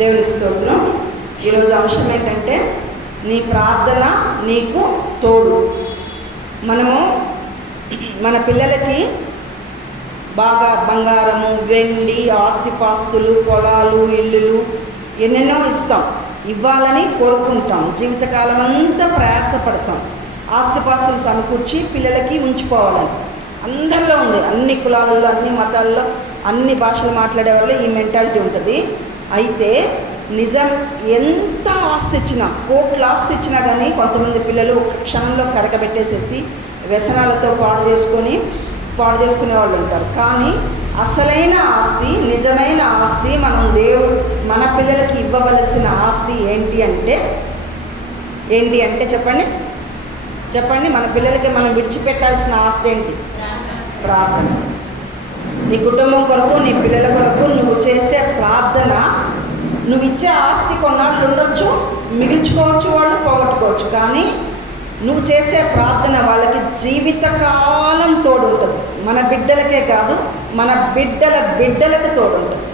దేవునికి స్తోత్రం. ఈరోజు అంశం ఏంటంటే నీ ప్రార్థన నీకు తోడు. మనము మన పిల్లలకి బాగా బంగారము, వెండి, ఆస్తిపాస్తులు, పొలాలు, ఇల్లులు ఎన్నెన్నో ఇస్తాం, ఇవ్వాలని కోరుకుంటాం. జీవితకాలం అంతా ప్రయాసపడతాం ఆస్తిపాస్తులు సమకూర్చి పిల్లలకి ఉంచుకోవాలని. అందరిలో ఉంది, అన్ని కులాలలో, అన్ని మతాల్లో, అన్ని భాషలు మాట్లాడే వాళ్ళు ఈ మెంటాలిటీ ఉంటుంది. అయితే నిజం, ఎంత ఆస్తి ఇచ్చినా, కోట్ల ఆస్తి ఇచ్చినా కానీ కొంతమంది పిల్లలు ఒక క్షణంలో కరకబెట్టేసేసి వ్యసనాలతో పాడు చేసుకునే వాళ్ళు ఉంటారు. కానీ అసలైన ఆస్తి, నిజమైన ఆస్తి, మన పిల్లలకి ఇవ్వవలసిన ఆస్తి ఏంటి అంటే చెప్పండి. మన పిల్లలకి మనం విడిచిపెట్టాల్సిన ఆస్తి ఏంటి? ప్రార్థన. నీ కుటుంబం కొరకు, నీ పిల్లల కొరకు నువ్వు చేసే ప్రార్థన, నువ్వు ఇచ్చే ఆస్తి కొన్నాళ్ళు ఉండొచ్చు, మిగిల్చుకోవచ్చు, వాళ్ళు పోగొట్టుకోవచ్చు. కానీ నువ్వు చేసే ప్రార్థన వాళ్ళకి జీవితకాలం తోడుంటుంది. మన బిడ్డలకే కాదు, మన బిడ్డలకు తోడుంటుంది,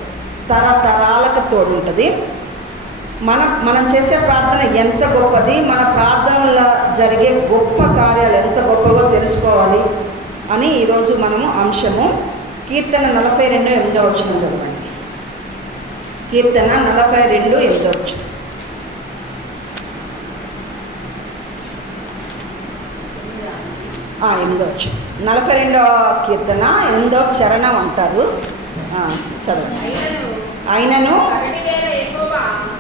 తరతరాలకు తోడుంటుంది. మనం చేసే ప్రార్థన ఎంత గొప్పది, మన ప్రార్థనలో జరిగే గొప్ప కార్యాలు ఎంత గొప్పవో తెలుసుకోవాలి అని ఈరోజు మనము అంశము. కీర్తన 42:8 చదవండి. కీర్తన 42:8. 42వ కీర్తన 8వ చరణం అంటారు. చదవండి. ఆయనను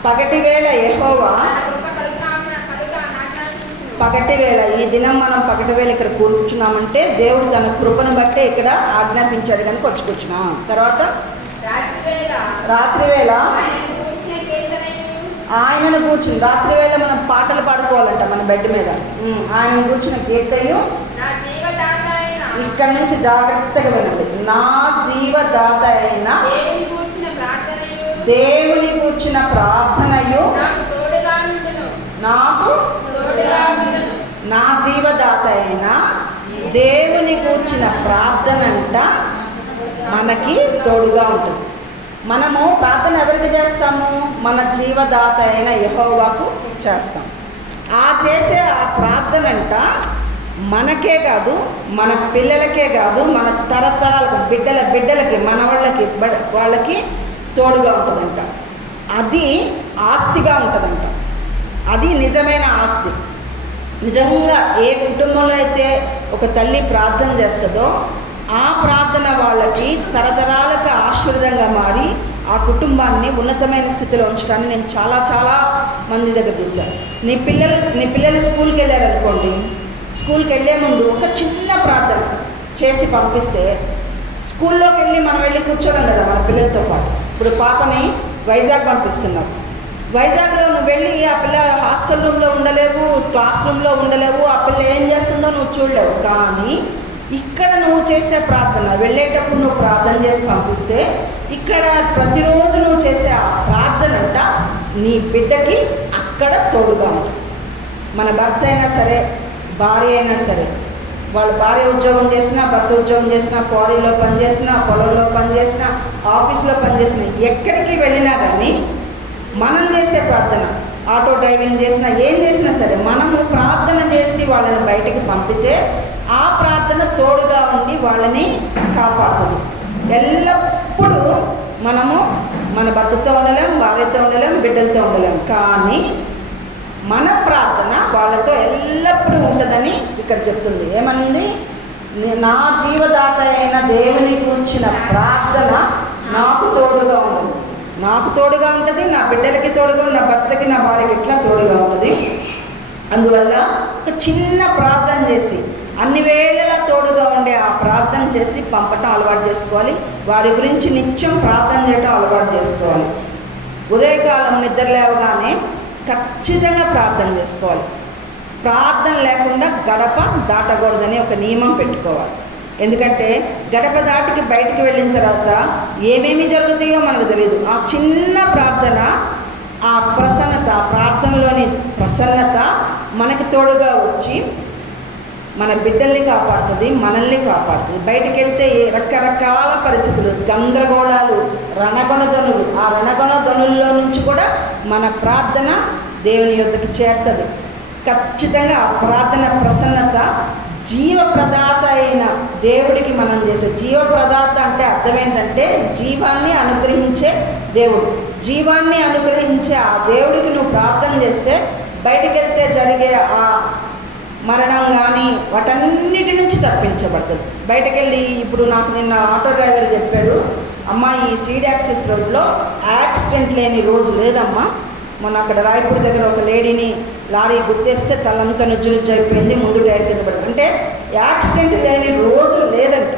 పగటివేళ యెహోవా, పగటివేళ, ఈ దినం మనం పగటివేళ ఇక్కడ కూర్చున్నామంటే దేవుడు తన కృపను బట్టే ఇక్కడ ఆజ్ఞాపించాడు కనుక వచ్చి కూర్చున్నాం. తర్వాత రాత్రివేళ ఆయనను కూర్చుని, రాత్రివేళ మనం పాటలు పాడుకోవాలంట మన బెడ్ మీద. ఆయనను కూర్చున్న కీర్తనయు, ఇక్కడ నుంచి జాగ్రత్తగా వినండి, నా జీవదాత అయిన దేవుని కూర్చిన ప్రార్థనయు నాకు, నా జీవదాత అయిన దేవుని కూర్చిన ప్రార్థన అంట మనకి తోడుగా ఉంటుంది. మనము ప్రార్థన ఎవరికి చేస్తాము? మన జీవదాత అయిన యెహోవాకు చేస్తాం. చేసే ఆ ప్రార్థన అంట మనకే కాదు, మన పిల్లలకే కాదు, మన తరతరాలకు, బిడ్డలకి, మన వాళ్ళకి తోడుగా ఉంటుందంట. అది ఆస్తిగా ఉంటుందంట. అది నిజమైన ఆస్తి. నిజంగా ఏ కుటుంబంలో అయితే ఒక తల్లి ప్రార్థన చేస్తుందో ఆ ప్రార్థన వాళ్ళకి తరతరాలకు ఆశీర్వాదంగా మారి ఆ కుటుంబాన్ని ఉన్నతమైన స్థితిలో ఉంచడాన్ని నేను చాలా చాలా మంది దగ్గర చూశాను. నీ పిల్లలు స్కూల్కి వెళ్ళారనుకోండి, స్కూల్కి వెళ్ళే ముందు ఒక చిన్న ప్రార్థన చేసి పంపిస్తే, స్కూల్లోకి మనం వెళ్ళి కూర్చోలేం కదా మన పిల్లలతో పాటు. ఇప్పుడు పాపని వైజాగ్ పంపిస్తున్నావు, వైజాగ్లో నువ్వు వెళ్ళి ఆ పిల్ల హాస్టల్ రూమ్లో ఉండలేవు, క్లాస్ రూమ్లో ఉండలేవు, ఆ పిల్ల ఏం చేస్తుందో నువ్వు చూడలేవు. కానీ ఇక్కడ నువ్వు చేసే ప్రార్థన, వెళ్ళేటప్పుడు నువ్వు ప్రార్థన చేసి పంపిస్తే, ఇక్కడ ప్రతిరోజు నువ్వు చేసే ఆ ప్రార్థన అంట నీ బిడ్డకి అక్కడ తోడుగా ఉంటుంది. మన భర్త అయినా సరే, భార్య అయినా సరే, వాళ్ళు భార్య ఉద్యోగం చేసినా, భర్త ఉద్యోగం చేసినా, క్వారీలో పనిచేసినా, పొలంలో పనిచేసినా, ఆఫీస్లో పనిచేసినా, ఎక్కడికి వెళ్ళినా కానీ మనం చేసే ప్రార్థన, ఆటో డ్రైవింగ్ చేసినా, ఏం చేసినా సరే, మనము ప్రార్థన చేసి వాళ్ళని బయటికి పంపితే ఆ ప్రార్థన తోడుగా ఉండి వాళ్ళని కాపాడుతుంది. ఎల్లప్పుడూ మనము మన భర్తతో ఉండలేము, భార్యతో ఉండలేము, బిడ్డలతో ఉండలేము. కానీ మన ప్రార్థన వాళ్ళతో ఎల్లప్పుడూ ఉంటుందని ఇక్కడ చెప్తుంది. ఏమనుంది? నా జీవదాత అయిన దేవుని కూర్చిన ప్రార్థన నాకు తోడుగా ఉంటుంది. నాకు తోడుగా ఉంటుంది, నా బిడ్డలకి తోడుగా, నా భర్తకి, నా భార్యకి ఇట్లా తోడుగా ఉంటుంది. అందువల్ల ఒక చిన్న ప్రార్థన చేసి అన్ని వేళలా తోడుగా ఉండే ఆ ప్రార్థన చేసి పంపటం అలవాటు చేసుకోవాలి. వారి గురించి నిత్యం ప్రార్థన చేయటం అలవాటు చేసుకోవాలి. ఉదయకాలం నిద్ర లేవగానే ఖచ్చితంగా ప్రార్థన చేసుకోవాలి. ప్రార్థన లేకుండా గడప దాటకూడదని ఒక నియమం పెట్టుకోవాలి. ఎందుకంటే గడప దాటికి బయటికి వెళ్ళిన తర్వాత ఏమేమి జరుగుతాయో మనకు తెలియదు. ఆ చిన్న ప్రార్థన, ఆ ప్రసన్నత, ఆ ప్రార్థనలోని ప్రసన్నత మనకి తోడుగా వచ్చి మన బిడ్డల్ని కాపాడుతుంది, మనల్ని కాపాడుతుంది. బయటికి వెళ్తే రకరకాల పరిస్థితులు, గందరగోళాలు, రణగొణ ధ్వనులు, ఆ రణగొణ ధ్వనుల్లో నుంచి కూడా మన ప్రార్థన దేవుని యొద్దకు చేరుతుంది. ఖచ్చితంగా ఆ ప్రార్థన ప్రసన్నత జీవప్రదాత అయిన దేవుడికి మనం చేసే జీవప్రదాత అంటే అర్థం ఏంటంటే జీవాన్ని అనుగ్రహించే దేవుడు. జీవాన్ని అనుగ్రహించే ఆ దేవుడికి నువ్వు ప్రార్థన చేస్తే బయటికి వెళ్తే జరిగే ఆ మరణం కానీ వాటన్నిటి నుంచి తప్పించబడుతుంది. బయటకు వెళ్ళి ఇప్పుడు నాకు నిన్న ఆటో డ్రైవర్ చెప్పాడు, అమ్మ ఈ సీడ్ యాక్సిస్ రోడ్లో యాక్సిడెంట్ లేని రోజు లేదమ్మా. మొన్న అక్కడ రాయపూర్ దగ్గర ఒక లేడీని లారీ గుర్తేస్తే తలంతా నుజ్జు అయిపోయింది, ముందు టైర్ కింద పడి. అంటే యాక్సిడెంట్ లేని రోజు లేదంట.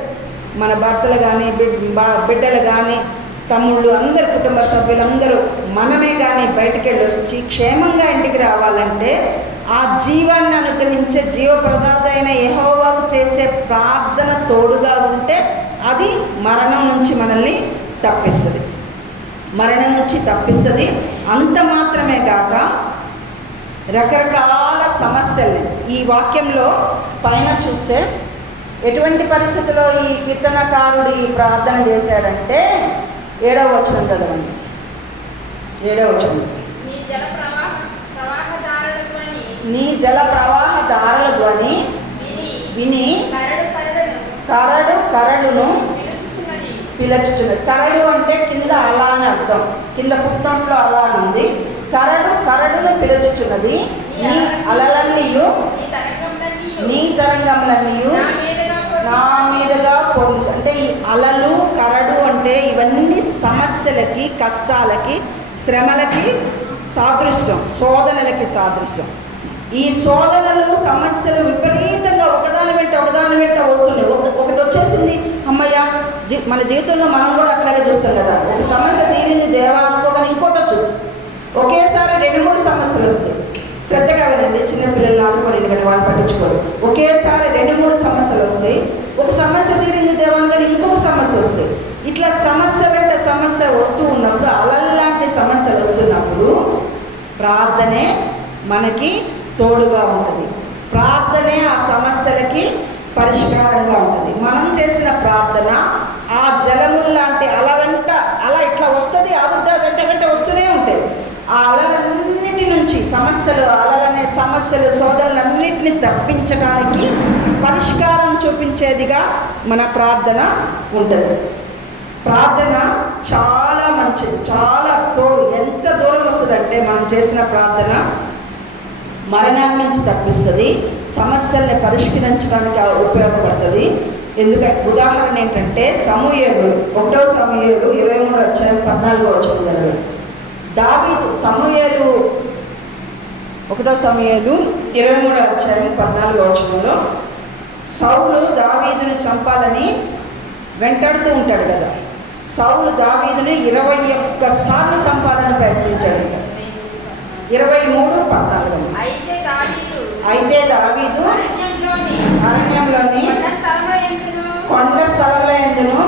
మన భర్తలు కానీ బిడ్డలు కానీ తమ్ముళ్ళు అందరు కుటుంబ సభ్యులందరూ మనమే కానీ బయటికి వెళ్ళి వచ్చి క్షేమంగా ఇంటికి రావాలంటే ఆ జీవాన్ని అనుగ్రహించే జీవప్రదాత అయిన యెహోవాకు చేసే ప్రార్థన తోడుగా ఉంటే అది మరణం నుంచి మనల్ని తప్పిస్తుంది. మరణం నుంచి తప్పిస్తుంది. అంత మాత్రమే కాక రకరకాల సమస్యల్ని ఈ వాక్యంలో పైన చూస్తే ఎటువంటి పరిస్థితుల్లో ఈ కీర్తనకారుడు ఈ ప్రార్థన చేశాడంటే 7వ వచనం చదవండి. 7వ వచనం, నీ జల ప్రవాహ దారుల ధ్వని విని కరడు కరడును పిలుచుచున్నది. కరడు అంటే కింద అలా అని అర్థం, కింద ఫుట్నోట్లో అలా అని ఉంది. కరడు కరడును పిలుచుచున్నది, నీ అలలన్నీయు నీ తరంగములన్నీయు నా మీదుగా పొర్లు. అంటే ఈ అలలు కరడు అంటే ఇవన్నీ సమస్యలకి, కష్టాలకి, శ్రమలకి సాదృశ్యం, శోధనలకి సాదృశ్యం. ఈ శోధనలు సమస్యలు విపరీతంగా ఒకదాని వెంట వస్తున్నాయి. ఒకటి వచ్చేసింది అమ్మయ్య, మన జీవితంలో మనం కూడా అట్లాగే చూస్తాం కదా. ఒక సమస్య తీరింది దేవా అనుకోగానే ఇంకోటి వచ్చు. ఒకేసారి 2-3 సమస్యలు వస్తాయి. శ్రద్ధగా వినండి, చిన్నపిల్లలు ఆడుకోండి కానీ వాళ్ళు పట్టించుకోరు. ఒకేసారి 2-3 సమస్యలు వస్తాయి. ఒక సమస్య తీరింది దేవాన్ని కానీ ఇంకొక సమస్య వస్తాయి. ఇట్లా సమస్య వెంట సమస్య వస్తూ ఉన్నప్పుడు, అలల్లాంటి సమస్యలు వస్తున్నప్పుడు ప్రార్థనే మనకి తోడుగా ఉంటుంది. ప్రార్థనే ఆ సమస్యలకి పరిష్కారంగా ఉంటుంది. మనం చేసిన ప్రార్థన ఆ జలముల్లాంటి అలా ఇట్లా వస్తుంది, ఆగుద్దా వెంట వస్తూనే ఉంటాయి. ఆ అలలన్నిటి నుంచి అలలనే సమస్యలు శోధనలన్నింటినీ తప్పించడానికి పరిష్కారం చూపించేదిగా మన ప్రార్థన ఉంటుంది. ప్రార్థన చాలా మంచిది, చాలా ఎంత దూరం వస్తుందంటే మనం చేసిన ప్రార్థన మరణం నుంచి తప్పిస్తుంది, సమస్యల్ని పరిష్కరించడానికి ఉపయోగపడుతుంది. ఎందుకంటే ఉదాహరణ ఏంటంటే సమూయేలు 1వ సమూయేలు 23వ అధ్యాయం 14వ వచనం. దావీదు సమూయేలు 1వ సమూయేలు 23వ అధ్యాయం 14వ వచనంలో సౌలు దావీదుని చంపాలని వెంటాడుతూ ఉంటాడు కదా. సౌలు దావీదుని 21 సార్లు చంపాలని ప్రయత్నించాడంట. 23:14. అయితే దావీదు అరణ్యంలోని కొండ స్థలంలో ఎందును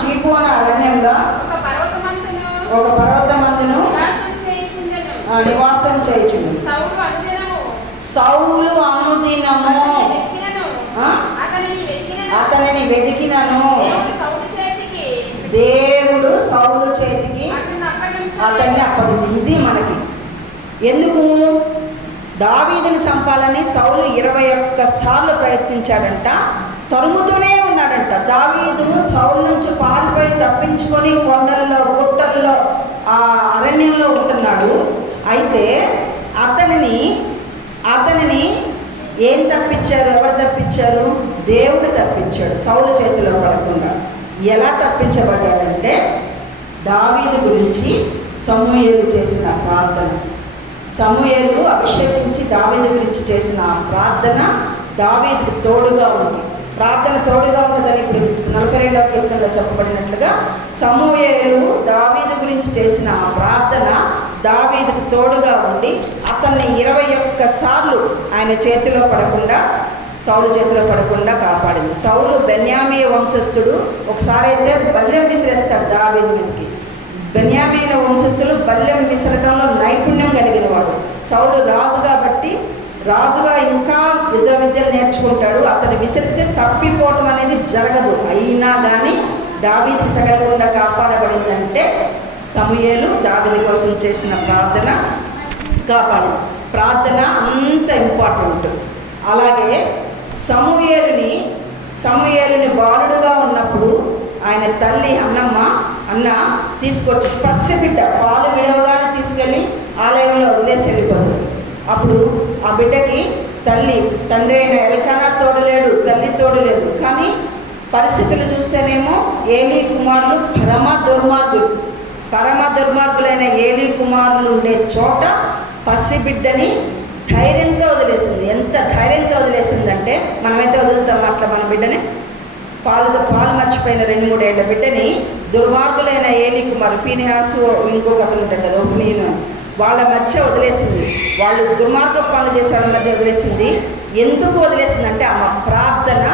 జీపు అనే అరణ్యంలో ఒక పర్వతమందును నివాసం చేయుచుండు. సౌలు అనుదినము అతనిని వెతికినను దేవుడు సౌలు చేతికి అతన్ని అప్పగించి. ఇది మనకి ఎందుకు దావీదుని చంపాలని సౌలు 21 సార్లు ప్రయత్నించాడంట, తరుముతూనే ఉన్నాడంట. దావీదు సౌలు నుంచి పారిపోయి తప్పించుకొని కొండల్లో గుట్టల్లో ఆ అరణ్యంలో ఉంటున్నాడు. అయితే అతనిని ఏం తప్పించారు? ఎవరు తప్పించారు? దేవుడు తప్పించాడు, సౌలు చేతిలో పడకుండా. ఎలా తప్పించబడ్డాడంటే దావీదు గురించి సమూయేలు చేసిన ప్రార్థన, సమూయేలు అభిషేకించి దావీదు గురించి చేసిన ప్రార్థన దావీదుకు తోడుగా ఉంది. ప్రార్థన తోడుగా ఉంటుందని ఇప్పుడు 42వ కీర్తనలో చెప్పబడినట్లుగా సమూయేలు దావీదు గురించి చేసిన ప్రార్థన దావీదుకు తోడుగా ఉండి అతన్ని 21 సార్లు ఆయన చేతిలో పడకుండా, సౌలు చేతిలో పడకుండా కాపాడింది. సౌలు బెన్యామీయ వంశస్థుడు. ఒకసారి అయితే బల్లెం విసిరేస్తాడు దావీదు మీదకి. బెన్యామీన వంశస్థులు బల్లెం విసరటంలో నైపుణ్యం కలిగిన వాడు. సౌలు రాజు కాబట్టి రాజుగా ఇంకా యుద్ధ విద్యలు నేర్చుకుంటాడు. అతను విసిరితే తప్పిపోవటం అనేది జరగదు. అయినా కానీ దావీదుకి తగలకుండా కాపాడబడిందంటే సమూయేలు దావీదు కోసం చేసిన ప్రార్థన కాపాడింది. ప్రార్థన అంత ఇంపార్టెంట్. అలాగే సమూయేలుని బాలుడుగా ఉన్నప్పుడు ఆయన తల్లి అన్న తీసుకొచ్చి పసిబిడ్డ పాలు విడవగానే తీసుకెళ్ళి ఆలయంలో వదిలేసి వెళ్ళిపోతుంది. అప్పుడు ఆ బిడ్డకి తండ్రి అయిన ఎల్కానా తోడులేడు, తల్లి తోడులేదు. కానీ పరిస్థితులు చూస్తేనేమో ఏలీ కుమారులు పరమ దుర్మార్గులైన ఏలీ కుమారులు ఉండే చోట పసిబిడ్డని ధైర్యంతో వదిలేసింది. ఎంత ధైర్యంతో వదిలేసిందంటే, మనమైతే వదులుతాం అట్లా మన బిడ్డని? పాలు మర్చిపోయిన 2-3 ఏళ్ల బిడ్డని దుర్మార్గులైన ఏలీ కుమారు ఫీనిహాసు ఇంకొక అతను ఉంటాడు కదా, వాళ్ళ మధ్య వదిలేసింది. వాళ్ళు దుర్మార్గ పనులు చేసే వాళ్ళ మధ్య వదిలేసింది. ఎందుకు వదిలేసిందంటే ఆమె ప్రార్థన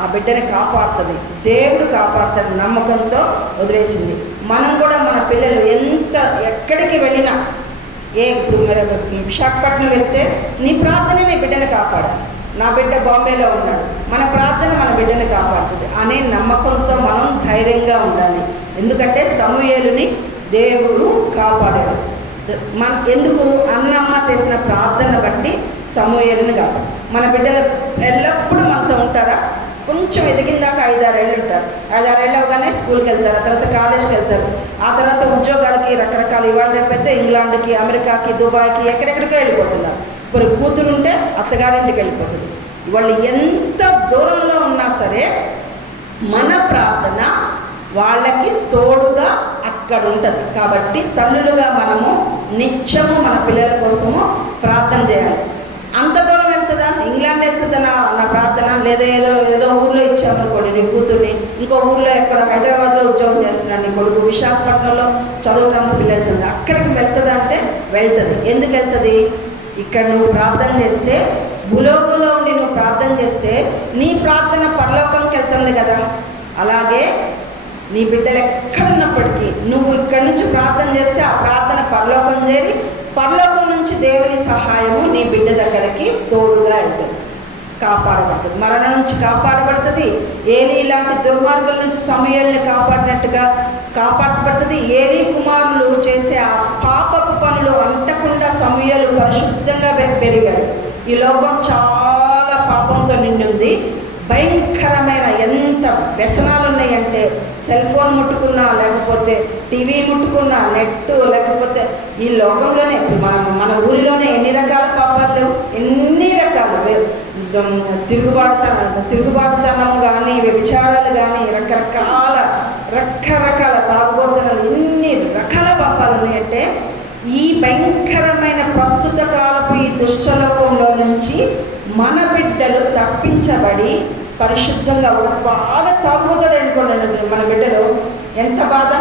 ఆ బిడ్డని కాపాడుతుంది, దేవుడు కాపాడుతాడు నమ్మకంతో వదిలేసింది. మనం కూడా మన పిల్లలు ఎక్కడికి వెళ్ళినా, విశాఖపట్నం వెళ్తే నీ ప్రార్థనే నీ బిడ్డని కాపాడు, నా బిడ్డ బాంబేలో ఉన్నాడు, మన ప్రార్థన మన బిడ్డని కాపాడుతుంది అనే నమ్మకంతో మనం ధైర్యంగా ఉండాలి. ఎందుకంటే సమూయేలుని దేవుడు కాపాడాడు. ఎందుకు? అన్నమ్మ చేసిన ప్రార్థన బట్టి సమూయేలుని కాపాడు. మన బిడ్డలు ఎల్లప్పుడూ మనతో ఉంటారా? కొంచెం ఎదిగిందాక 5-6 ఏళ్ళు ఉంటారు. 5-6 ఏళ్ళు అవగానే స్కూల్కి వెళ్తారు, ఆ తర్వాత కాలేజ్కి వెళ్తారు, ఆ తర్వాత ఉద్యోగాలకి రకరకాల ఇవాళ రేపైతే ఇంగ్లాండ్కి, అమెరికాకి, దుబాయ్కి ఎక్కడెక్కడికో వెళ్ళిపోతున్నారు. ఇప్పుడు కూతురు ఉంటే అత్తగారింటికి వెళ్ళిపోతుంది. వాళ్ళు ఎంత దూరంలో ఉన్నా సరే మన ప్రార్థన వాళ్ళకి తోడుగా అక్కడ ఉంటుంది. కాబట్టి తల్లులుగా మనము నిత్యము మన పిల్లల కోసము ప్రార్థన చేయాలి. అంత దూరం వెళ్తుందా? ఇంగ్లాండ్ వెళ్తుందా నా ప్రార్థన? లేదా ఏదో ఊర్లో ఇచ్చామనుకోండి నీ కూతుర్ని, ఇంకో ఊర్లో ఎక్కడ హైదరాబాద్లో ఉద్యోగం చేస్తున్నాడు నీ కొడుకు, విశాఖపట్నంలో చదువుతాము పిల్ల వెళ్తుంది, అక్కడికి వెళ్తుందా అంటే వెళ్తుంది. ఎందుకు వెళ్తుంది? ఇక్కడ నువ్వు ప్రార్థన చేస్తే, భూలోకంలో ఉండి నువ్వు ప్రార్థన చేస్తే నీ ప్రార్థన పరలోకంకి వెళ్తుంది కదా. అలాగే నీ బిడ్డలు ఎక్కడున్నప్పటికీ నువ్వు ఇక్కడి నుంచి ప్రార్థన చేస్తే ఆ ప్రార్థన పరలోకం చేరి, పరలోకం నుంచి దేవుని సహాయము నీ బిడ్డ దగ్గరికి తోడుగా వెళ్తుంది, కాపాడబడుతుంది, మరణం నుంచి కాపాడబడుతుంది. ఏలీ ఇలాంటి దుర్మార్గుల నుంచి సమూయేలుని కాపాడినట్టుగా కాపాడబడుతుంది. ఏలీ కుమారులు చేసే ఆ పాపపు పనులు అంటకుండా సమూయేలు పరిశుద్ధంగా పెరిగాడు. ఈ లోకం చాలా పాపంతో నిండింది. భయంకరమైన ఎంత వ్యసనాలు ఉన్నాయంటే, సెల్ ఫోన్ ముట్టుకున్నా, లేకపోతే టీవీ ముట్టుకున్నా, నెట్, లేకపోతే ఈ లోకంలోనే మన ఊరిలోనే ఎన్ని రకాల పాపాలు, ఎన్ని రకాలు తిరుగుబాటుతనం కానీ, వ్యభిచారాలు కానీ, రకరకాల తాగుబోతులు, ఎన్ని రకాల పాపాలు ఉన్నాయంటే, ఈ భయంకరమైన ప్రస్తుత కాలపు ఈ దుష్టలోకంలో నుంచి మన బిడ్డలు తప్పించబడి పరిశుద్ధంగా బాగా తాగుబోతాడు అనుకోండి మన బిడ్డలు, ఎంత బాధ!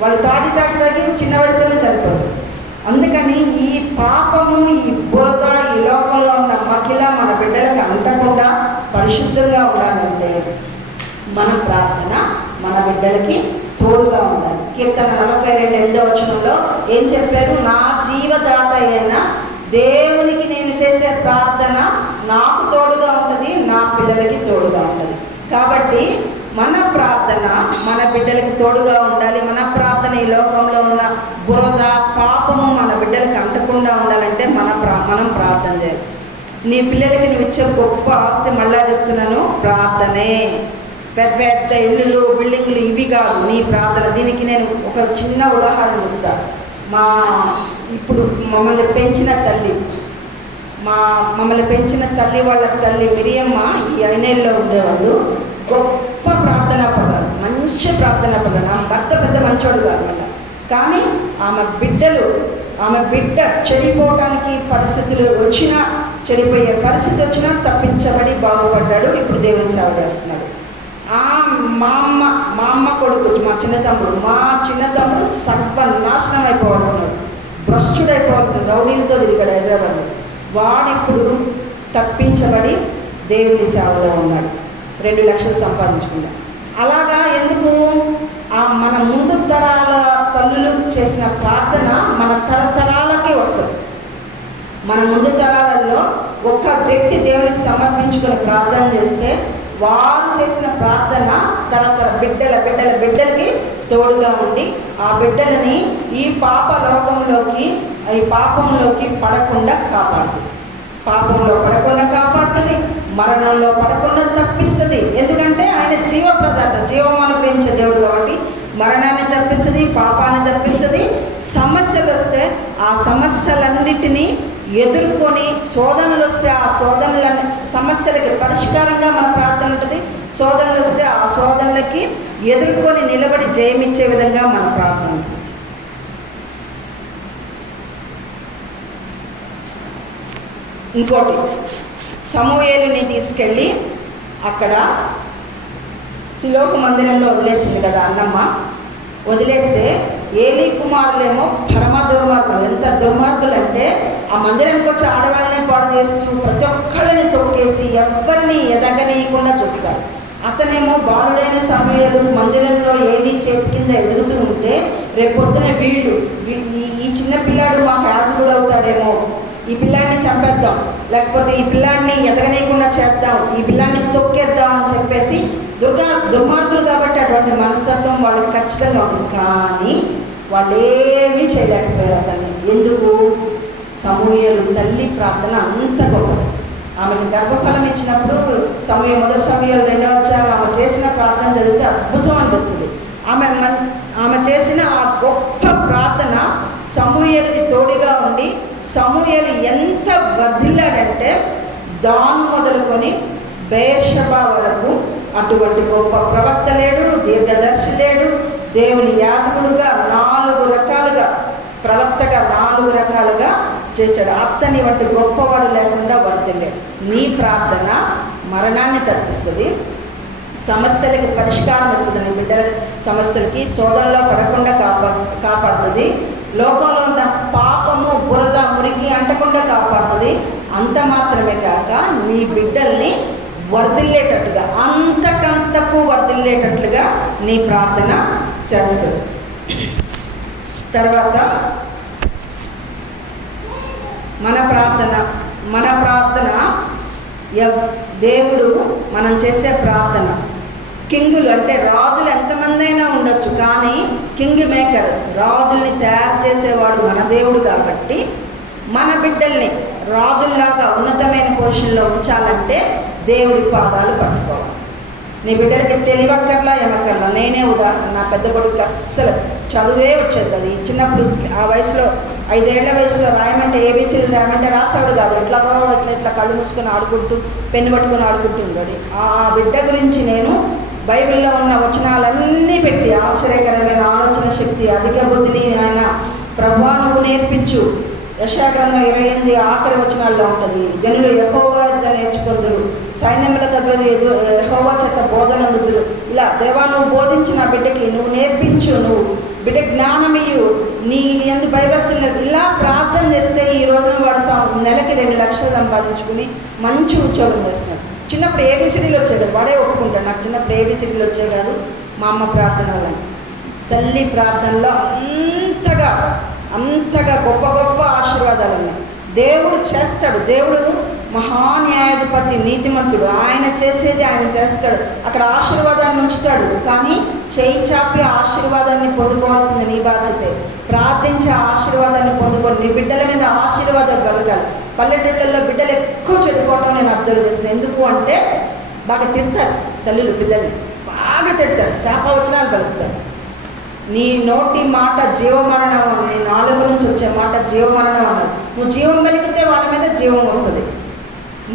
వాళ్ళు తాగి చిన్న వయసులోనే చనిపోతారు. అందుకని ఈ పాపము, ఈ బురద, ఈ లోకంలో ఉన్న మకిల మన బిడ్డలకు అంటకుండా పరిశుద్ధంగా ఉండాలంటే మన ప్రార్థన మన బిడ్డలకి తోడుగా ఉండాలి. కీర్తన 42:8 ఏం చెప్పారు? నా జీవదాత అయిన దేవునికి నేను చేసే ప్రార్థన నాకు తోడుగా ఉంటుంది, నా పిల్లలకి తోడుగా ఉంటుంది. కాబట్టి మన ప్రార్థన మన బిడ్డలకి తోడుగా ఉండాలి. మన ప్రార్థన ఈ లోకంలో ఉన్న బురద, పాపము మన బిడ్డలకి అంటకుండా ఉండాలంటే మనం ప్రార్థన చేయాలి. నీ పిల్లలకి నువ్వు ఇచ్చే గొప్ప ఆస్తి, మళ్ళా చెప్తున్నాను, ప్రార్థనే. పెద్ద పెద్ద ఇల్లులు, బిల్డింగులు ఇవి కాదు, నీ ప్రార్థన. దీనికి నేను ఒక చిన్న ఉదాహరణ చెప్తాను. ఇప్పుడు మమ్మల్ని పెంచిన తల్లి వాళ్ళ తల్లి మిరియమ్మ ఈ ఐనేల్లో ఉండేవాళ్ళు. గొప్ప ప్రార్థన పడ్డారు, మంచి ప్రార్థన పడ్డారు. ఆమె భర్త పెద్ద మంచోడు కాదు మళ్ళీ, కానీ ఆమె బిడ్డ చెడిపోవడానికి పరిస్థితులు వచ్చినా, చెడిపోయే పరిస్థితి వచ్చినా తప్పించబడి బాగుపడ్డాడు. ఇప్పుడు దేవుని సేవ చేస్తున్నాడు. మా అమ్మ కొడుకు, మా చిన్న తమ్ముడు సర్వనాశనం అయిపోవాల్సినాడు, భ్రష్టుడైపోవాల్సిన, రౌడీలతో తిరిగాడు హైదరాబాద్లో. వాడిప్పుడు తప్పించబడి దేవుని సేవలో ఉన్నాడు, 2 లక్షలు సంపాదించుకున్నాడు. అలాగా ఎందుకు? మన ముందు తరాల తల్లులు చేసిన ప్రార్థన మన తరతరాలకే వస్తుంది. మన ముందు తరాలలో ఒక వ్యక్తి దేవునికి సమర్పించుకుని ప్రార్థన చేస్తే వారు చేసిన ప్రార్థన తర్వాత బిడ్డలకి తోడుగా ఉండి ఆ బిడ్డలని ఈ పాపంలోకి పడకుండా కాపాడుతుంది. పాపంలో పడకుండా కాపాడుతుంది, మరణంలో పడకుండా తప్పిస్తుంది. ఎందుకంటే ఆయన జీవప్రదాత, జీవం అనుగ్రహించే దేవుడు కాబట్టి మరణాన్ని తప్పిస్తుంది, పాపాన్ని తప్పిస్తుంది. సమస్యలు వస్తే ఆ సమస్యలన్నిటినీ ఎదుర్కొని, శోధనలు వస్తే ఆ సమస్యలకి పరిష్కారంగా మన ప్రార్థన ఉంటుంది. శోధనలు వస్తే ఆ శోధనలకి ఎదుర్కొని నిలబడి జయమిచ్చే విధంగా మన ప్రార్థన ఉంటుంది. ఇంకోటి, సమూయేలుని తీసుకెళ్ళి అక్కడ శిలోహు మందిరంలో వదిలేసింది కదా అన్నమ్మ. వదిలేస్తే ఏలీ కుమారులేమో పరమ దుర్మార్గులు. ఎంత దుర్మార్గులు అంటే ఆ మందిరానికి వచ్చి ఆడవాళ్ళని పాడు చేస్తూ ప్రతి ఒక్కరిని తొక్కేసి ఎవరిని ఎదగనీయకుండా చూస్తారు. అతనేమో బాలుడైన సమూయేలు మందిరంలో ఏలీ చేతి కింద ఎదుగుతూ ఉంటే రేపొద్దున ఈ చిన్న పిల్లాడు మాకు యాజకుడు అవుతాడేమో, ఈ పిల్లాడిని చంపేద్దాం, లేకపోతే ఈ పిల్లాడిని ఎదగనీయకుండా చేద్దాం, ఈ పిల్లాడిని తొక్కేద్దాం అని చెప్పేసి దుర్మార్గులు కాబట్టి అటువంటి మనస్తత్వం వాళ్ళకి ఖచ్చితంగా ఉంటుంది. కానీ వాళ్ళు ఏమీ చేయలేకపోయారు అతన్ని. ఎందుకు? సమూయేలు తల్లి ప్రార్థన అంత గొప్పది. ఆమెకి గర్భఫలం ఇచ్చినప్పుడు మొదటి సమూయేలు 2వ అధ్యాయం ఆమె చేసిన ప్రార్థన జరిగితే అద్భుతం అనిపిస్తుంది. ఆమె చేసిన ఆ గొప్ప ప్రార్థన సమూయేలుకి తోడుగా ఉండి సమూయేలు ఎంత వర్ధిల్లాడంటే దాను మొదలుకొని బెయేర్షెబా వరకు అటువంటి గొప్ప ప్రవక్త లేడు, దీర్ఘదర్శి లేడు. దేవుని యాజకుడుగా 4 రకాలుగా, ప్రవక్తగా 4 రకాలుగా చేశాడు. అతని వంటి గొప్పవాడు లేకుండా వర్ధిల్లాడు. నీ ప్రార్థన మరణాన్ని తప్పిస్తుంది, సమస్యలకి పరిష్కారం ఇస్తుంది. నీ బిడ్డల సమస్యలకి శోధనలో పడకుండా కాపాడుతుంది. లోకంలో ఉన్న పాపము, బురద, మురికి అంటకుండా కాపాడుతుంది. అంత మాత్రమే కాక నీ బిడ్డల్ని వర్ధిల్లేటట్టుగా, అంతకంతకు వర్ధిల్లేటట్లుగా నీ ప్రార్థన చేస్తుంది. తర్వాత మన ప్రార్థన దేవుడు మనం చేసే ప్రార్థన, కింగులు అంటే రాజులు ఎంతమంది అయినా ఉండొచ్చు, కానీ కింగ్ మేకర్, రాజుల్ని తయారు చేసేవాడు మన దేవుడు కాబట్టి మన బిడ్డల్ని రాజుల్లాగా ఉన్నతమైన పొజిషన్లో ఉంచాలంటే దేవుడి పాదాలు పట్టుకోవాలి. నీ బిడ్డలకి తెలియక్కర్లా, ఏమక్కర్లా. నేనే ఉదాహరణ. నా పెద్ద కొడుకు అస్సలు చదువే వచ్చేది కదా. చిన్నప్పుడు ఆ వయసులో 5 ఏళ్ల వయసులో రాయమంటే ఏబీసీలు రాయమంటే రాసేవాడు కాదు. ఇట్లా కళ్ళు మూసుకొని ఆడుకుంటూ, పెన్ను పట్టుకొని ఆడుకుంటూ ఉండేది. ఆ బిడ్డ గురించి నేను బైబిల్లో ఉన్న వచనాలన్నీ పెట్టి, ఆశ్చర్యకరమైన ఆలోచన శక్తి, అధిక బుద్ధిని ఆయన ప్రభువా నువ్వు నేర్పించు. యెషయా గ్రంథం 28 ఆఖరి వచనాల్లో ఉంటుంది. జనులు యెహోవా వద్ద నేర్చుకుందురు, సైన్యములకు అధిపతి యెహోవా చేత బోధనందుదురు. ఇలా దేవా నువ్వు బోధించు, నా బిడ్డకి నువ్వు నేర్పించు, నువ్వు బిడ్డ జ్ఞానమియ్యు, నీ ఎందుకు భయభక్తులు. ఇలా ప్రార్థన చేస్తే ఈ రోజున వాడు నెలకి 2 లక్షలు సంపాదించుకుని మంచి ఉద్యోగం చేస్తున్నాడు. చిన్నప్పుడు ఏబీసీడీలు వచ్చేది, వాడే ఒప్పుకుంటాడు. నాకు చిన్నప్పుడు ఏబీసీడీలు వచ్చే కాదు, మా అమ్మ ప్రార్థన వల్ల. తల్లి ప్రార్థనలో అంతగా గొప్ప గొప్ప ఆశీర్వాదాలు ఉన్నాయి. దేవుడు చేస్తాడు. దేవుడు మహాన్యాయాధిపతి, నీతిమంతుడు. ఆయన చేసేది ఆయన చేస్తాడు. అక్కడ ఆశీర్వాదాన్ని ఉంచుతాడు. కానీ చేయి చాపి ఆశీర్వాదాన్ని పొందుకోవాల్సింది నీ బాధ్యతే. ప్రార్థించే ఆశీర్వాదాన్ని పొందుకోవాలి. నీ బిడ్డల మీద ఆశీర్వాదాలు కలగాలి. పల్లెటూళ్ళల్లో బిడ్డలు ఎక్కువ చెడిపోవటం నేను అబ్జర్వ్ చేసిన. ఎందుకు అంటే బాగా తిడతారు తల్లులు, పిల్లల్ని బాగా తిడతారు, శాపవచనాలు పలుకుతారు. నీ నోటి మాట జీవమరణం, నీ నాలుగు నుంచి వచ్చే మాట జీవమరణం అన్నారు. నువ్వు జీవం పలికితే వాళ్ళ మీద జీవం వస్తుంది,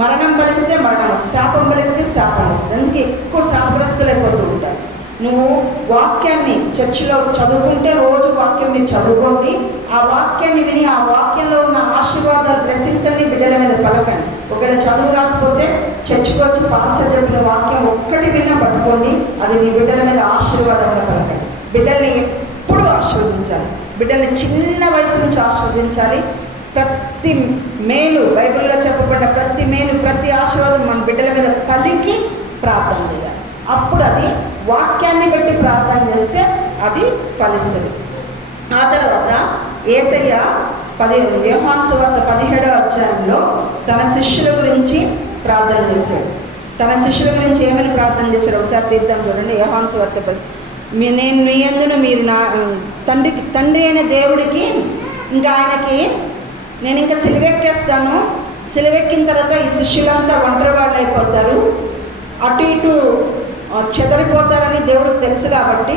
మరణం పలికితే మరణం వస్తుంది, శాపం పలికితే శాపం వస్తుంది. అందుకే ఎక్కువ శాపగ్రస్తులైపోతూ ఉంటారు. నువ్వు వాక్యాన్ని చర్చిలో చదువుకుంటే రోజు వాక్యం మీరు చదువుకోండి. ఆ వాక్యాన్ని విని ఆ వాక్యంలో ఉన్న ఆశీర్వాదాలు, బ్లెస్సింగ్స్ అన్ని బిడ్డల మీద పలకండి. ఒకవేళ చదువు రాకపోతే చర్చికి వచ్చి పాస్టర్ చెప్పిన వాక్యం ఒక్కటి విన్నా పట్టుకోండి. అది మీ బిడ్డల మీద ఆశీర్వాదంగా పలకండి. బిడ్డల్ని ఎప్పుడు ఆశీర్వదించాలి. బిడ్డల్ని చిన్న వయసు నుంచి ఆశీర్వదించాలి. ప్రతి మేలు, బైబిల్లో చెప్పబడిన ప్రతి మేలు, ప్రతి ఆశీర్వాదం మన బిడ్డల మీద పలికి ప్రార్థన చేయాలి. అప్పుడు అది వాక్యాన్ని బట్టి ప్రార్థన చేస్తే అది ఫలిస్తుంది. ఆ తర్వాత యేసయ్య యోహాను సువార్త 17వ అధ్యాయంలో తన శిష్యుల గురించి ప్రార్థన చేశాడు. తన శిష్యుల గురించి ఏమని ప్రార్థన చేశాడు ఒకసారి తీద్దాం చూడండి. యోహాను సువార్త నేను మీ యందును మీరు నా తండ్రి అయిన దేవుడికి ఇంకా ఆయనకి నేను ఇంకా సిలువెక్కేస్తాను, సిలువెక్కిన తర్వాత ఈ శిష్యులంతా ఒంటరి వాళ్ళు అయిపోతారు, అటు ఇటు చెదరిపోతారని దేవుడికి తెలుసు కాబట్టి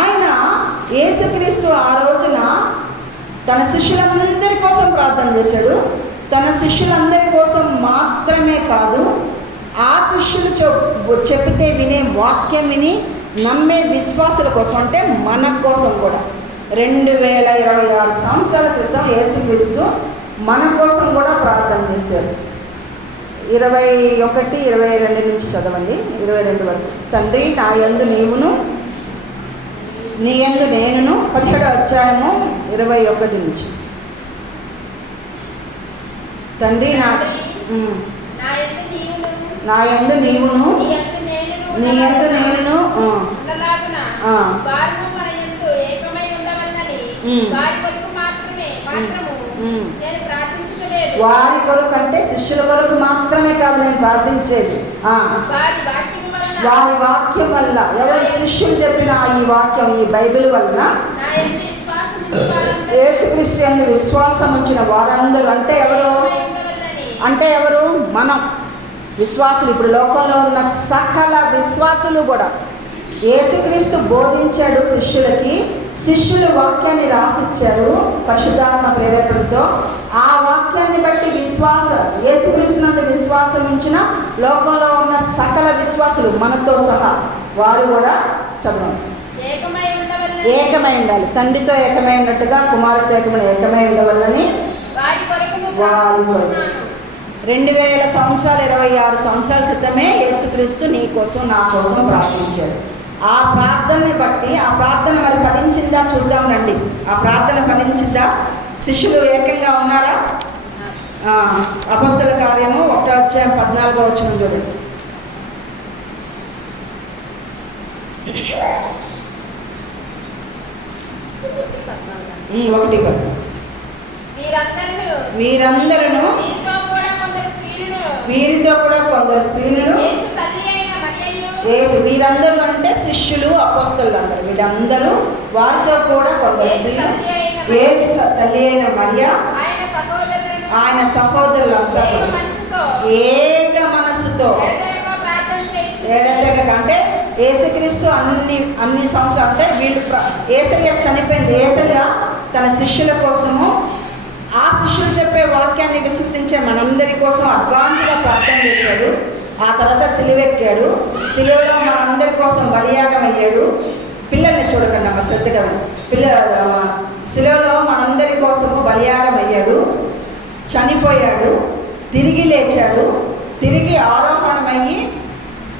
ఆయన యేసుక్రీస్తు ఆ రోజున తన శిష్యులందరి కోసం ప్రార్థన చేశాడు. తన శిష్యులందరి కోసం మాత్రమే కాదు, ఆ శిష్యులు చెబితే వినే వాక్యం విని నమ్మే విశ్వాసుల కోసం, అంటే మన కోసం కూడా 2026 సంవత్సరాల క్రితం యేసుక్రీస్తు మన కోసం కూడా ప్రార్థన చేశారు. 21, 22 నుంచి చదవండి, 22 వరకు. తండ్రి నా యందు నీవును నీ యందు నేనును, 17వ అధ్యాయము 21 నుంచి. తండ్రి నా యందు నీవును నీ యందు నేనును వారి కొరకు అంటే శిష్యుల కొరకు మాత్రమే కాదు నేను ప్రార్థించేది, వారి వాక్యం వల్ల, ఎవరు శిష్యులు చెప్పిన ఈ వాక్యం ఈ బైబిల్ వలన యేసుక్రీస్తు యందు విశ్వాసం ఉంచిన వారందరూ, అంటే ఎవరు మనం విశ్వాసులు. ఇప్పుడు లోకంలో ఉన్న సకల విశ్వాసులు కూడా యేసుక్రీస్తు బోధించాడు శిష్యులకి, శిష్యులు వాక్యాన్ని రాసిచ్చారు పరిశుద్ధాత్మ ప్రేరేపణతో. ఆ వాక్యాన్ని బట్టి యేసుక్రీస్తు నందు విశ్వాసం ఉంచిన లోకంలో ఉన్న సకల విశ్వాసులు మనతో సహా వారు కూడా చదవండి. ఏకమై ఉండాలి, తండ్రితో ఏకమై ఉన్నట్టుగా కుమారుడితో ఏకమై ఉండవల్లని వారి కొరకు 2000 సంవత్సరాలు 26 సంవత్సరాల క్రితమే యేసుక్రీస్తు నీ కోసం నా కోసం ప్రార్థించాడు. ఆ ప్రార్థనని బట్టి ఆ ప్రార్థన మరి ఫలించిందా చూద్దాం రండి. ఆ ప్రార్థన ఫలించిందా? శిష్యులు ఏకంగా ఉన్నారా? అపొస్తలుల కార్యము 1వ అధ్యాయం 14వ వచనం చూడండి. మీరందరూ వీరితో కూడా కొందరు స్త్రీలను వీరందరూ అంటే శిష్యులు అపొస్తలులు అందరూ, వీళ్ళందరూ వారితో కూడా కొందరు స్త్రీలు, యేసు తల్లి అయిన మరియ ఆయన సహోదరులంతా ఏక మనస్సుతో అంటే యేసుక్రీస్తు అన్ని సంవత్సరాలు అంటే వీళ్ళు యేసయ్య చనిపోయింది, యేసయ్య తన శిష్యుల కోసము ఆ శిష్యులు చెప్పే వాక్యాన్ని విశ్వసించే మనందరి కోసం అడ్వాన్స్గా ప్రార్థన చేశాడు. ఆ తర్వాత సిలువెక్కాడు, సిలువలో మనందరి కోసం బలియాగం అయ్యాడు. పిల్లల్ని చూడకండి అమ్మ శ్రద్ధగా, సిలువలో మనందరి కోసము బలియాగం అయ్యాడు, చనిపోయాడు, తిరిగి లేచాడు, తిరిగి ఆరోహణమయ్యి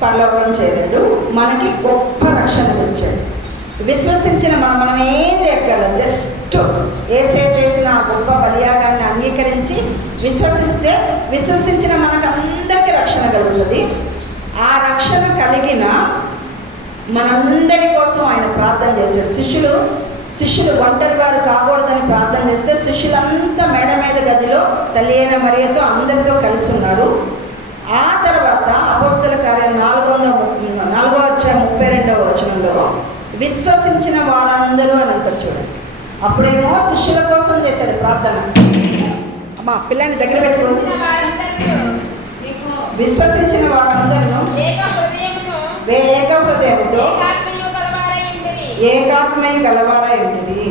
పరలోకం చేరాడు, మనకి గొప్ప రక్షణ తెచ్చాడు. విశ్వసించిన మనం ఏది ఎక్కాలి, జస్ట్ యేసే చేసిన గొప్ప బలియాగాన్ని అంగీకరించి విశ్వసించిన మనకు అందరికీ రక్షణ కలుగుతుంది. ఆ రక్షణ కలిగిన మనందరి కోసం ఆయన ప్రార్థన చేశాడు. శిష్యులు ఒంటరి వారు కాకూడదని ప్రార్థన చేస్తే శిష్యులంతా మేడ మీద గదిలో తల్లి అయిన మరియతో అందరితో కలిసి ఉన్నారు. ఆ తర్వాత అపొస్తలుల కార్యం 4వ అధ్యాయం 32వ వచనంలో విశ్వసించిన వారందరూ అని అంటారు చూడండి. అప్పుడేమో శిష్యుల కోసం చేశాడు ప్రార్థన. అమ్మా పిల్లని దగ్గర పెట్టుకోండి. విశ్వసించిన వారందరూ ఏక హృదయంతో ఏకాత్మయ గలవారై ఉండిరి.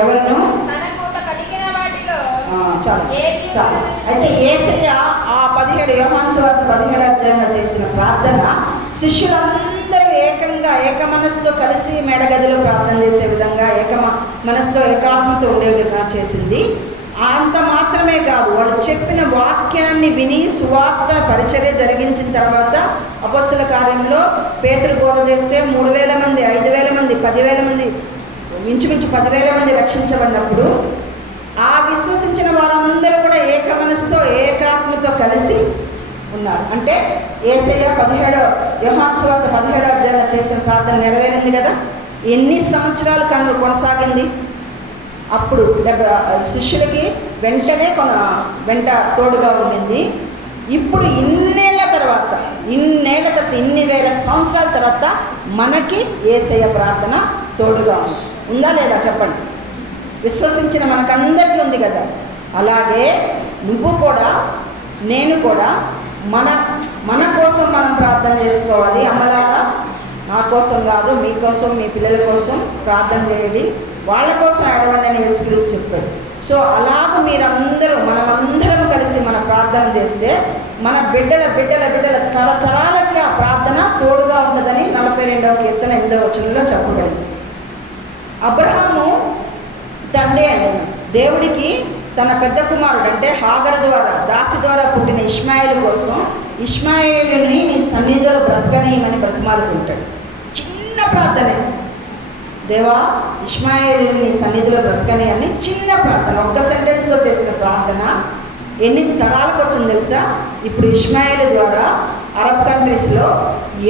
ఎవరిను చాలా అయితే యేసయ్య ఆ 17 యోహాను సువార్త 17వ అధ్యాయంలో చేసిన ప్రార్థన శిష్యులందరూ ఏక మనసుతో కలిసి మేడగదిలో ప్రార్థన చేసే విధంగా మనసుతో ఏకాత్మతో ఉండే విధంగా చేసింది. అంత మాత్రమే కాదు, వాళ్ళు చెప్పిన వాక్యాన్ని విని సువార్త పరిచర్య జరిగించిన తర్వాత అపొస్తలుల కార్యంలో పేతురు బోధ చేస్తే 3,000 మంది 5,000 మంది 10,000 మంది ఇంచుమించు 10,000 మంది రక్షించబడినప్పుడు ఆ విశ్వసించిన వారందరూ కూడా ఏక మనసుతో ఏకాత్మతో కలిసి ఉన్నారు. అంటే యేసయ్య యోహాను సువార్త 17వ అధ్యాయంలో చేసిన ప్రార్థన నెరవేరింది కదా. ఎన్ని సంవత్సరాలు కొనసాగింది? అప్పుడు శిష్యులకి వెంటనే వెంట తోడుగా ఉండింది. ఇప్పుడు ఇన్నేళ్ల తర్వాత ఇన్నేళ్ల తర్వాత, ఇన్ని వేల సంవత్సరాల తర్వాత మనకి యేసయ్య ప్రార్థన తోడుగా ఉందా లేదా చెప్పండి. విశ్వసించిన మనకందరికీ ఉంది కదా. అలాగే నువ్వు కూడా, నేను కూడా మన కోసం మనం ప్రార్థన చేసుకోవాలి. అమ్మలాగా నా కోసం కాదు, మీకోసం, మీ పిల్లల కోసం ప్రార్థన చేయండి, వాళ్ళ కోసం అడగండి అని యేసుక్రీస్తు చెప్పాడు. సో అలాగ మీరందరూ, మనమందరం కలిసి మన ప్రార్థన చేస్తే మన బిడ్డల బిడ్డల బిడ్డల తరతరాలకి ఆ ప్రార్థన తోడుగా ఉండదని 42వ కీర్తన 8వ వచనంలో చెప్పబడింది. అబ్రహాము తండ్రి అయిన దేవుడికి తన పెద్ద కుమారుడు అంటే హాగర్ ద్వారా, దాసి ద్వారా పుట్టిన ఇష్మాయేలు కోసం ఇష్మాయేలుని నీ సన్నిధిలో బ్రతకనీయమని బ్రతిమాలుకుంటాడు. చిన్న ప్రార్థనే, దేవా ఇష్మాయేలుని నీ సన్నిధిలో బ్రతకని అని చిన్న ప్రార్థన, ఒక్క సెంటెన్స్లో చేసిన ప్రార్థన ఎన్ని తరాలకు వచ్చింది తెలుసా? ఇప్పుడు ఇష్మాయేలు ద్వారా అరబ్ కంట్రీస్లో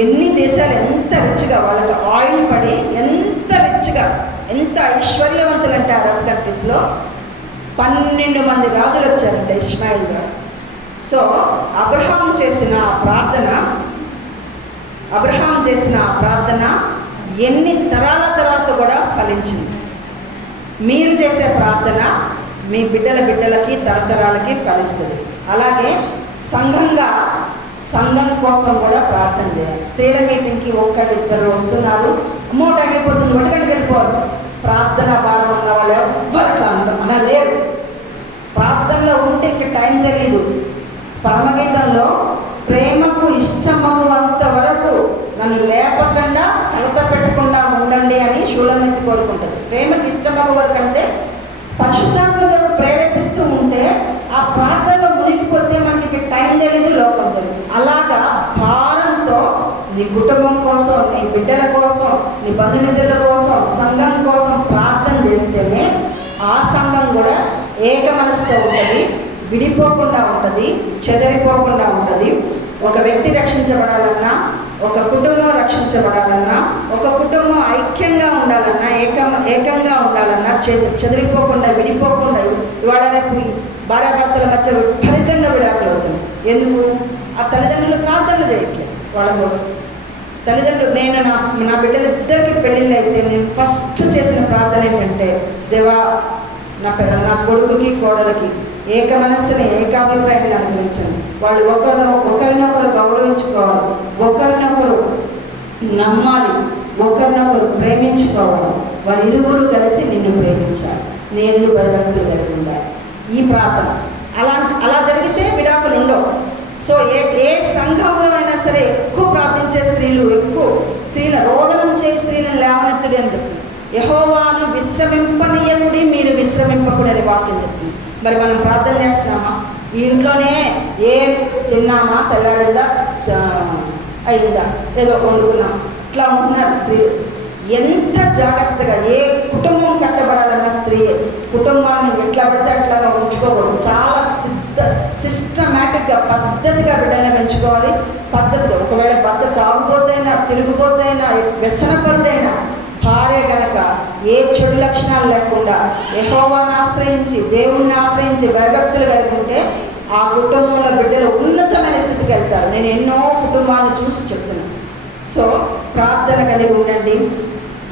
ఎన్ని దేశాలు ఎంత రిచ్గా, వాళ్ళకి ఆయిల్ పడి ఎంత రిచ్గా, ఎంత ఐశ్వర్యవంతులు అంటే అరబ్ కంట్రీస్లో 12 మంది రాజులు వచ్చారంట ఇష్మాయేల్ ద్వారా. సో అబ్రహాం చేసిన ప్రార్థన ఎన్ని తరాల తర్వాత కూడా ఫలించింది. మీరు చేసే ప్రార్థన మీ బిడ్డలకి తరతరాలకి ఫలిస్తుంది. అలాగే సంఘం కోసం కూడా ప్రార్థన చేయాలి. స్త్రీల మీటింగ్కి 1-2 వస్తున్నారు, అమ్మో టైం అయిపోతుంది, 1 గంటకి వెళ్ళిపోవాలి. ప్రార్థన భారం ఉన్న వాళ్ళు ఎవ్వరు అనలేరు. ప్రార్థనలో ఉంటే ఇక టైం తెలియదు. పరమగీతంలో ప్రేమకు ఇష్టమగువంత వరకు నన్ను లేపకుండా కలత పెట్టకుండా ఉండండి అని షూలమితి కోరుకుంటుంది. ప్రేమకి ఇష్టమగు వరకు అంటే పరిశుద్ధాత్మగా ప్రేరేపిస్తూ ఉంటే ఆ ప్రార్థనలో మునిగిపోతే మనకి టైం తెలియదు, లోకం తెలియదు. అలాగా భారంతో నీ కుటుంబం కోసం, నీ బిడ్డల కోసం, నీ బంధుమిత్రుల కోసం, సంఘం కోసం ప్రార్థన చేస్తేనే ఆ సంఘం కూడా ఏక మనసుతో ఉంటుంది, విడిపోకుండా ఉంటుంది, చెదరిపోకుండా ఉంటుంది. ఒక వ్యక్తి రక్షించబడాలన్నా, ఒక కుటుంబం రక్షించబడాలన్నా, ఒక కుటుంబం ఐక్యంగా ఉండాలన్నా, ఏకంగా ఉండాలన్నా, చెదిరిపోకుండా, విడిపోకుండా, ఇవాళ రేపు భార్యాభర్తల మధ్య విపరీతంగా విడాకులు అవుతుంది. ఎందుకు? ఆ తల్లిదండ్రులు ప్రార్థనలు చేయట్లేదు వాళ్ళ కోసం. తల్లిదండ్రులు, నేను నా బిడ్డలిద్దరికి పెళ్ళిళ్ళు అయితే నేను ఫస్ట్ చేసిన ప్రార్థన ఏంటంటే, దేవా నా కొడుకుకి కోడలకి ఏక మనస్సుని, ఏకాభిప్రాయాన్ని అనుగ్రహించండి. వాళ్ళు ఒకరినొకరు గౌరవించుకోవాలి, ఒకరినొకరు నమ్మాలి, ఒకరినొకరు ప్రేమించుకోవాలి. వాళ్ళు ఇరువురు కలిసి నిన్ను ప్రేమించాలి, నేను భయభక్తులు కలిగి ఉండాలి. ఈ ప్రార్థన అలా జరిగితే విడాకులు ఉండవు. సో ఏ సంఘంలో అయినా సరే ఎక్కువ ప్రార్థించే స్త్రీల రోదనం చేయ స్త్రీలను లేవనెత్తుడి అని చెప్తుంది. యెహోవాను విశ్రమింపనీయకుడి, మీరు విశ్రమింపకుడి అని వాక్యం చెప్తుంది. మరి మనం ప్రార్థన చేస్తున్నామా? ఇంట్లోనే ఏం తిన్నామా, తెల్లారిందా, అయిందా, ఏదో వండుకున్నాం, ఇట్లా ఉంటున్నారు స్త్రీలు. ఎంత జాగ్రత్తగా, ఏ కుటుంబం కట్టబడాలన్న స్త్రీ కుటుంబాన్ని ఎట్లా పడితే అట్లాగా ఉంచుకోకూడదు. చాలా సిస్టమేటిక్గా, పద్ధతిగా బిడ్డనే పెంచుకోవాలి. పద్ధతిగా, ఒకవేళ భర్త తాగుపోతైనా, తిరిగిపోతైనా, వ్యసనపరుడైనా భార్య గనక ఏ చెడు లక్షణాలు లేకుండా యెహోవాను ఆశ్రయించి, దేవుణ్ణి ఆశ్రయించి భయభక్తులు కలిగి ఉంటే ఆ కుటుంబంలో బిడ్డలు ఉన్నతమైన స్థితికి వెళ్తారు. నేను ఎన్నో కుటుంబాన్ని చూసి చెప్తున్నాను. సో ప్రార్థన కలిగి ఉండండి.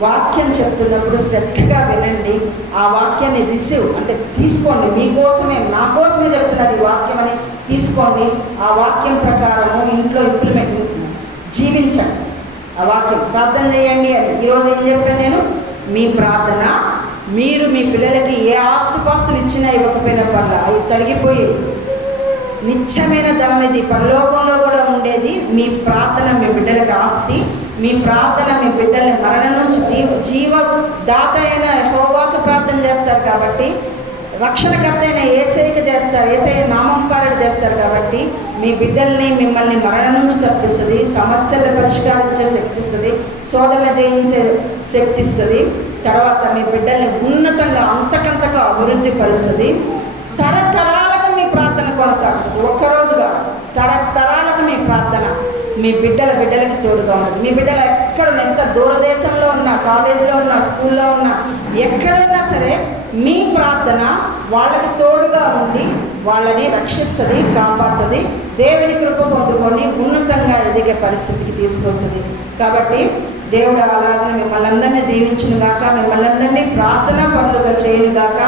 వాక్యం చెప్తున్నప్పుడు శ్రద్ధగా వినండి. ఆ వాక్యాన్ని రిసీవ్ అంటే తీసుకోండి. మీకోసమే, నా కోసమే చెప్తున్నారు ఈ వాక్యం అని తీసుకోండి. ఆ వాక్యం ప్రకారము ఇంట్లో ఇంప్లిమెంట్ జీవించండి. ఆ వాక్యం ప్రార్థన చేయండి అని ఈరోజు ఏం చెప్పాను నేను? మీ ప్రార్థన, మీరు మీ పిల్లలకి ఏ ఆస్తిపాస్తులు ఇచ్చినా ఇవ్వకపోయినా పర్లా, అవి తొలగిపోయేది. నిత్యమైన ధననిధి పరలోకంలో కూడా ఉండేది మీ ప్రార్థన. మీ బిడ్డలకు ఆస్తి. మీ ప్రార్థన మీ బిడ్డల్ని మరణం నుంచి జీవదాత అయిన యెహోవాకు ప్రార్థన చేస్తారు కాబట్టి, రక్షణకర్త అయిన యేసయ్యకి చేస్తారు, యేసయ్య నామం పాలన చేస్తారు కాబట్టి మీ బిడ్డల్ని, మిమ్మల్ని మరణం నుంచి తప్పిస్తుంది, సమస్యలను పరిష్కరించే శక్తి ఇస్తుంది, శోధన జయించే శక్తి ఇస్తుంది. తర్వాత మీ బిడ్డల్ని ఉన్నతంగా అంతకంతగా అభివృద్ధి పరుస్తుంది. తరతరాలకు మీ ప్రార్థన కొనసాగుతుంది. ఒక్కరోజుగా తరతరాలకు మీ ప్రార్థన మీ బిడ్డలకి తోడుగా ఉన్నది. మీ బిడ్డలు ఎంత దూరదేశంలో ఉన్నా, కాలేజీలో ఉన్నా, స్కూల్లో ఉన్నా, ఎక్కడున్నా సరే మీ ప్రార్థన వాళ్ళకి తోడుగా ఉండి వాళ్ళని రక్షిస్తుంది, కాపాడుతుంది, దేవుని కృప పొందుకొని ఉన్నతంగా ఎదిగే పరిస్థితికి తీసుకొస్తుంది. కాబట్టి దేవుడు అలాగనే మిమ్మల్ని అందరినీ దీవించును గాక, మిమ్మల్ని అందరినీ ప్రార్థనా పనులుగా చేయను గాక.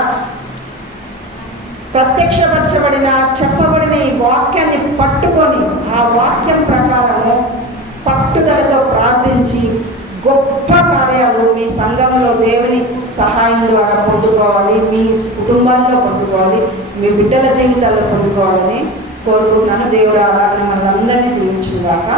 ప్రత్యక్షపరచబడిన చెప్పబడిన ఈ వాక్యాన్ని పట్టుకొని ఆ వాక్యం ప్రకారము పట్టుదలతో ప్రార్థించి గొప్ప కార్యాలు మీ సంఘంలో దేవుని సహాయం ద్వారా పొందుకోవాలి, మీ కుటుంబాల్లో పొందుకోవాలి, మీ బిడ్డల జీవితాల్లో పొందుకోవాలని కోరుకుంటున్నాను. దేవుడు అలాగే మనందరినీ దీవించుగాక.